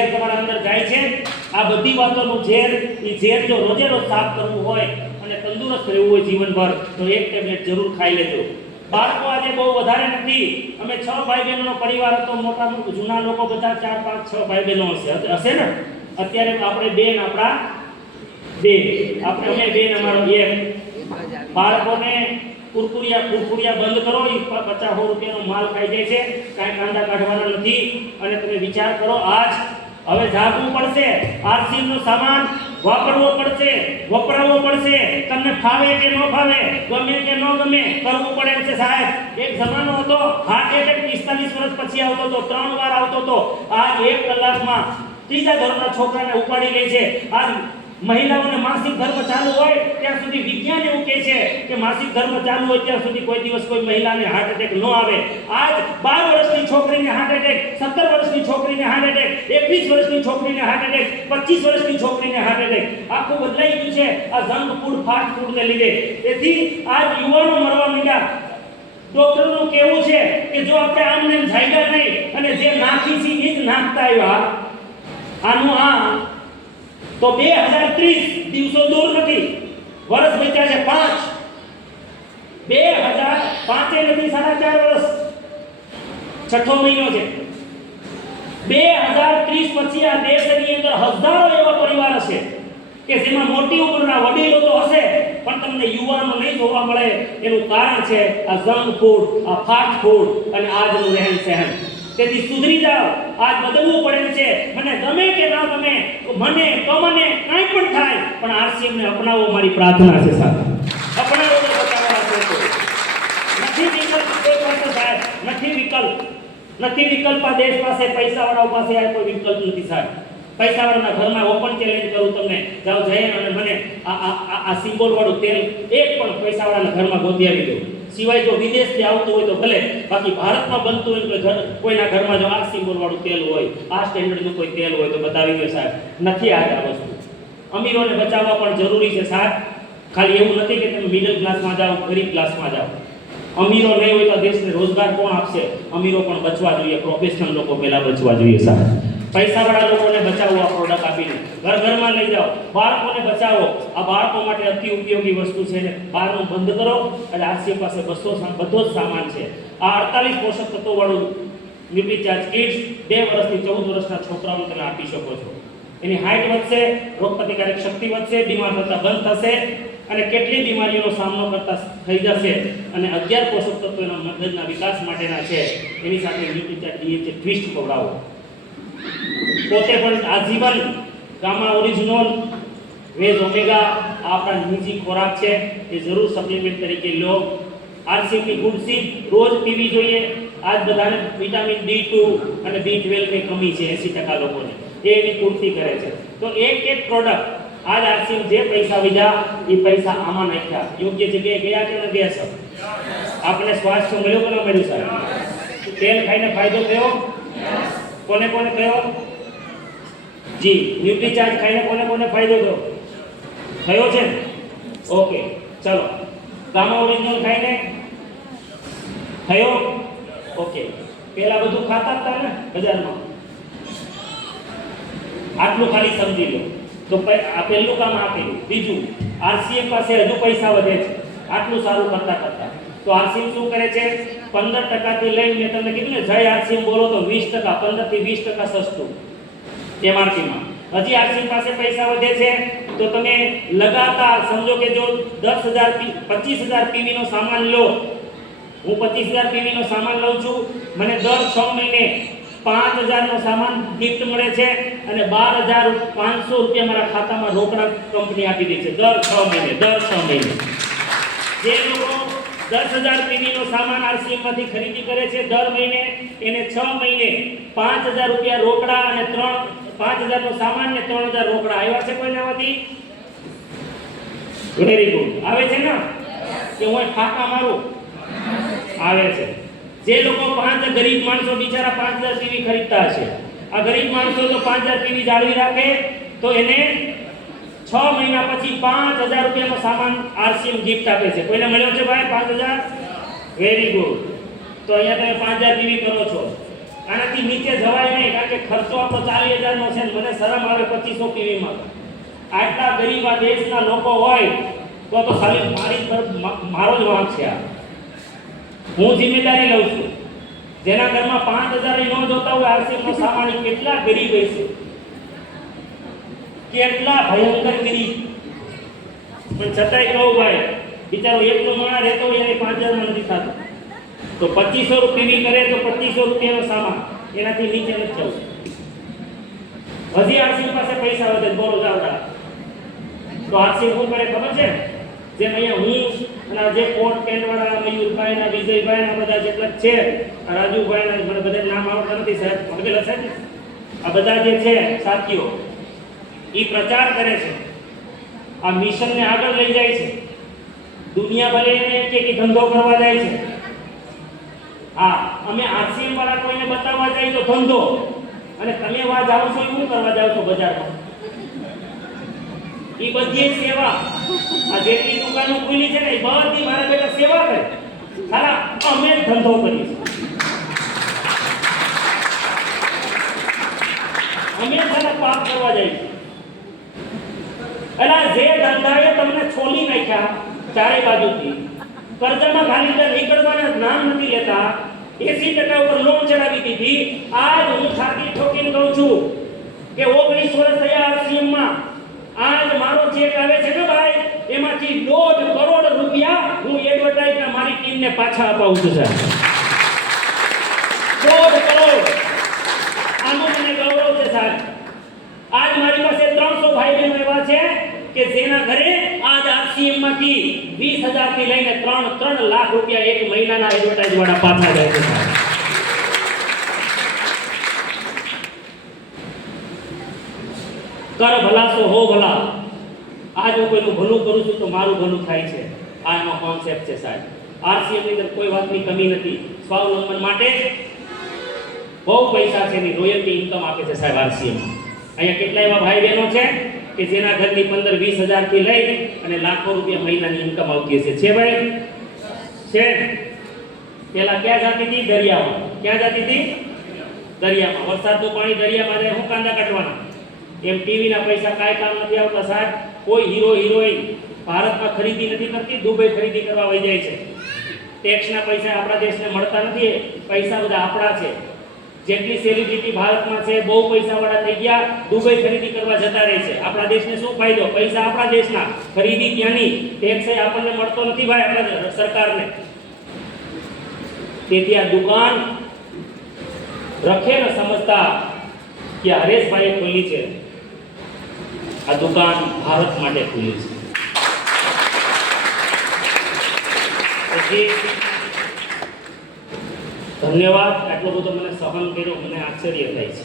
ઝેર તમારા અંદર જાય છે, આ બધી વાતોનું ઝેર, એ ઝેર જો રોજે રોજ સાફ કરવું હોય અને તંદુરસ્ત રહેવું હોય જીવનભર, તો એક ટેબ્લેટ જરૂર ખાઈ લેજો. બાળકો આજે બહુ વધારે નથી, અમે 6 ભાઈ બહેનોનો પરિવાર હતો, મોટા જૂના લોકો બધા 4 5 6 ભાઈ બહેનો હશે ને. અત્યારે આપણે બેન, આપણા બે, આપણે અમે બેન, અમારો એક. બાળકોને કુરકુરિયા બંધ કરો, એ 50 રૂપિયાનો માલ ખાઈ જાય છે, કાંઈ કાંદા કાઢવાના નથી. અને તમે વિચાર કરો, આજ હવે જાગવું પડશે, આરસીએમ નો સામાન વાપરવો પડશે, વપરાવવો પડશે. તમને ફાવે કે ન ફાવે, ગમે કે ન ગમે, કરવું પડે છે સાહેબ. એક જમાનો હતો હાર્ટ એટેક 45 વર્ષ પછી આવતો હતો, 3 વાર આવતો હતો. આજ 1 કલાકમાં 3જા ધોરણના છોકરાને ઉપાડી લે છે. આજ મહિલાઓને માસિક ધર્મ ચાલુ હોય ત્યાં સુધી વિજ્ઞાન એવું કહે છે કે માસિક ધર્મ ચાલુ હોય ત્યાં સુધી કોઈ દિવસ કોઈ મહિલાને હાર્ટ એટેક ન આવે. આજ 12 વર્ષની છોકરીને હાર્ટ એટેક, 17 વર્ષની છોકરીને હાર્ટ એટેક, 21 વર્ષની છોકરીને હાર્ટ એટેક, 25 વર્ષની છોકરીને હાર્ટ એટેક. આખું બદલાઈ ગયું છે આ જંક ફૂડ, ફાસ્ટ ફૂડને લીધે. તેથી આજ યુવાનો મરવા માંડ્યા. ડોક્ટરનું કહેવું છે કે જો આપણે આમને જાયગા નહીં અને જે નાખી છે એ જ નાખતા આવ્યા, આનું તો 2030 દિવસો દૂર નથી, વર્ષ બચ્યા છે 5. 2005 નથી, 4.5 વર્ષ, 6થો મહિનો છે. 2030 પછી આ દેશની અંદર હજારો એવા પરિવાર હશે કે જેમાં મોટી ઉંમરના વડીલો તો હશે, પણ તમને યુવાનો નહીં જોવા મળે. એનું કારણ છે આ જંક ફૂડ, આ ફાસ્ટ ફૂડ અને આજનું રહેન સહેન. તેથી સુધરી જાઓ, આજ બદલવું પડે છે. મને ગમે કે ના ગમે, મને કાંઈ પણ થાય, પણ આરસીએમ ને અપનાવો, મારી પ્રાર્થના છે સાહેબ. અપનાવો તો બચાવવા છે. નથી વિકલ્પ કોઈ પાસે સાહેબ, નથી વિકલ્પ. આ દેશ પાસે, પૈસાવાળાઓ પાસે આ કોઈ વિકલ્પ નથી સાહેબ. પૈસાવાળાના ઘરમાં ઓપન ચેલેન્જ કરું તમને, જાઓ જઈને અને મને આ સિમ્બોલ વાળું તેલ એક પણ પૈસાવાળાના ઘરમાં ગોતી આવી દો. સિવાય જો વિદેશથી આવતું હોય તો ભલે, બાકી ભારતમાં બનતું હોય તો કોઈના ઘરમાં જો આ સિમ્બોલ વાળું તેલ હોય, આ સ્ટેન્ડર્ડનું કોઈ તેલ હોય તો બતાવી દો સાહેબ. નથી આ વસ્તુ. અમીરોને બચાવવા પણ જરૂરી છે સાહેબ. ખાલી એવું નથી કે તમે મિડલ ક્લાસમાં જાઓ, ગરીબ ક્લાસમાં જાઓ. અમીરો નહીં હોય તો દેશને રોજગાર કોણ આપશે? અમીરો પણ બચવા જોઈએ, પ્રોફેશનલ લોકો પહેલા બચવા જોઈએ સાહેબ. પૈસાવાળા લોકોને બચાવો, આ પ્રોડક્ટ આપીને ઘરમાં લઈ જાઓ. બાળકોને બચાવો, આ બાળકો માટે અતિ ઉપયોગી વસ્તુ છે ને. બહારનું બંધ કરો એટલે આરસીએમ પાસે બધો જ સામાન છે. આ 48 પોષક તત્વો વાળું ન્યુટ્રીચાર્જ કિટ્સ 2 વર્ષથી 14 વર્ષના છોકરાઓને તમે આપી શકો છો. એની હાઇટ વધશે, રોગપ્રતિકારક શક્તિ વધશે, બીમાર થતા બંધ થશે અને કેટલી બીમારીઓનો સામનો કરતા થઈ જશે. અને 11 પોષક તત્વો એના મગજના વિકાસ માટેના છે. એની સાથે ન્યુટ્રીચાર્જ ડીએચએ ટ્વિસ્ટ ખવડાવો. પોતે પણ આજીવન ગામા ઓરિજિનલ, વેજ ઓમેગા આપણા નિજી ખોરાક છે, એ જરૂર સપ્લિમેન્ટ તરીકે લો. આરસીએમ ની ગુડ સીડ રોજ પીવી જોઈએ. આજ બધાને વિટામિન D2 અને B12 ની કમી છે 80% લોકોને, એ એની પૂર્તિ કરે છે. તો એક પ્રોડક્ટ આજ આરસીએમ જે પૈસા વિધા એ પૈસા આમાં નાખ્યા, યોગ્ય જગ્યાએ ગયા કે ન ગયા સર? આપણે સ્વાસ્થ્ય મળ્યો કે ન મળ્યું સાહેબ? તેલ ખાઈને ફાયદો થયો? કોને થયો? જી, ન્યુટ્રીચાર્જ ખાઈને કોને ફાયદો થયો છે? ઓકે, ચલો. ગામા ઓરિજિનલ ખાઈને થયો? ઓકે. પેલા બધું ખાતા હતા ને બજારમાં, આટલું ખાલી સમજી લો તો આ પહેલું કામ આપેલું. બીજું, આરસીએમ પાસે હજુ પૈસા વધે છે આટલું સારું કરતા. તો આરસીએમ શું કરે છે? 15% થી લઈને, મેં તમને કીધું ને, જય આરસીએમ બોલો તો 20%, 15 થી 20% સસ્તું એમઆરપીમાં. હજી આરસીએમ પાસે પૈસા વધે છે તો તમે લગાતાર સમજો કે જો 25,000 પીવી નો સામાન લો, હું 25,000 પીવી નો સામાન લઉં છું, મને દર 6 મહિને 5,000 નો સામાન ગિફ્ટ મળે છે અને 12,500 રૂપિયા મારા ખાતામાં રોકડા કંપની આપી દે છે દર 6 મહિને. જે લોકો 10,000 પીવી નો સામાન આરસીએમ માંથી ખરીદી કરે છે દર મહિને, એને 6 મહિને 5,000 રૂપિયા રોકડા અને 5,000 નો સામાન ને 3,000 રોકડા આવ્યા છે કોઈનામાંથી? Very good. આવે છે ને કે હું ફાકા મારું? આવે છે. જે લોકો 5,000 ગરીબ માણસો બિચારા 5,000 પીવી ખરીદતા હશે, આ ગરીબ માણસો જો 5,000 પીવી જાળવી રાખે તો એને 6 મહિના પછી 5,000 રૂપિયાનો સામાન આરસીએમ ગિફ્ટ આપે છે. કોઈને મળ્યો છે ભાઈ 5,000? Very good. તો અહીંયા તમે 5,000 પીવી કરો છો આનાથી નીચે જવાય નહીં, કારણ કે ખર્ચો આપણો 40,000 નો છે ને મને શરમ આવે 2500 ટીવીમાં. આટલા ગરીબ આ દેશના લોકો હોય તો ખાલી મારો જ વાંક છે. આ હું જિમ્મેદારી લઉં છું. જેના ઘરમાં 5,000 ન જોતા હોય આરસીએમનો સામાન, કેટલા ગરીબ હશે, કેટલા ભયંકર ગરીબ. પણ છતાંય કહું ભાઈ, બિચારો એક તો માણસ રહેતો હોય એને 5,000 માં નથી થતું, તો 2500 રૂપિયાની કરે તો 2500 રૂપિયાનો સામાન, એનાથી નીચે નથી જવું. હજી આરસીએમ પાસે પૈસા વધે બોલો જાવડા. તો આરસીએમ શું કરે ખબર છે? જેમ અહીંયા હું અને જે કોટ કેન્ટવાળા મયુરભાઈ ના વિજયભાઈ ના બધા જેટલા છે, રાજુભાઈ ના, મને બધા નામ આવડતા નથી સાહેબ, સમજેલા સાહેબ, આ બધા જે છે સાથીઓ એ પ્રચાર કરે છે, આ મિશનને આગળ લઈ જાય છે. દુનિયા ભલે એને કે ધંધો કરવા જાય છે. હા, અમે આરસીએમ વાળા કોઈને બતાવવા જાય તો ધંધો, અને તમે વા જાઓ છો શું કરવા જાઓ છો બજારમાં? એ બધી સેવા, આ જેટલી દુકાનો ખુલી છે ને એ બધી મારા બેટા સેવા કરે. સારા અમે ધંધો કરીશું, અમે સારા પાપ કરવા જઈએ. એલા જે ધંધાએ તમને છોલી નાખ્યા ચારે બાજુથી, કર્જમાં ખાલી નીકળવાના નામ નથી લેતા, 80% ઉપર લોન ચડાવી દીધી. આજ હું છાતી ઠોકીને કહું છું કે 19 વર્ષ થયા આરસીએમમાં, આજ મારો ચેક આવે છે ને ભાઈ, એમાંથી 1.5 કરોડ રૂપિયા હું એડવર્ટાઇઝના મારી ટીમને પાછા અપાવું છું સાહેબ. 1.5 કરોડ. આનું મને ગૌરવ છે સાહેબ. આજ મારી પાસે 300 ભાઈ બહેનો એવા છે કે જેના ઘરે આજ આરસીએમ માંથી 20,000 થી લઈને 3 લાખ રૂપિયા એક મહિનાના એડવર્ટાઇઝ વાળા પાછા જાય છે. કર ભલા સો હો ભલા. આજ હું કોઈનું ભલું કરું છું તો મારું ભલું થાય છે. આ એનો કોન્સેપ્ટ છે સાહેબ. આરસીએમ ની અંદર કોઈ વાતની કમી નથી. સ્વાવલંબન માટે બહુ પૈસા છે ની રોયલ્ટી ઇન્કમ આપે છે સાહેબ આરસીએમ. અહીંયા કેટલા એવા ભાઈ બહેનો છે કે જેના ઘરની 15-20,000 થી લઈ અને લાખો રૂપિયા મહિનાની ઇન્કમ આવતી હશે. છે ભાઈ? છે. પેલા ક્યાં જતી હતી? દરિયામાં. ક્યાં જતી હતી? દરિયામાં. વરસાદનું પાણી દરિયામાં જાય, હું કાંદા કાઢવાના. એમ ટીવીના પૈસા કાંઈ કામ નથી આવતા સાહેબ. કોઈ હીરો હિરોઈન ભારતમાં ખરીદી નથી કરતી, દુબઈ ખરીદી કરવા વહી જાય છે. ટેક્સના પૈસા આપણા દેશને મળતા નથી, પૈસા બધા આપણા છે. જેટલી સેલિબ્રિટી ભારતમાં છે બહુ પૈસાવાળા થઈ ગયા, દુબઈ ખરીદી કરવા જતા રહે છે. આપણા દેશને શું ફાયદો? પૈસા આપણા દેશના, ખરીદી ત્યાંની, ટેક્સ આપણને મળતો નથી ભાઈ આપણા સરકારને. તેથી આ દુકાન રખે ન સમજતા કે હરેશભાઈએ ખોલી છે, આ દુકાન ભારત માટે ખુલી છે. પછી ધન્યવાદ. આટલો બધો મને સહન કર્યો, મને આશ્ચર્ય થાય છે.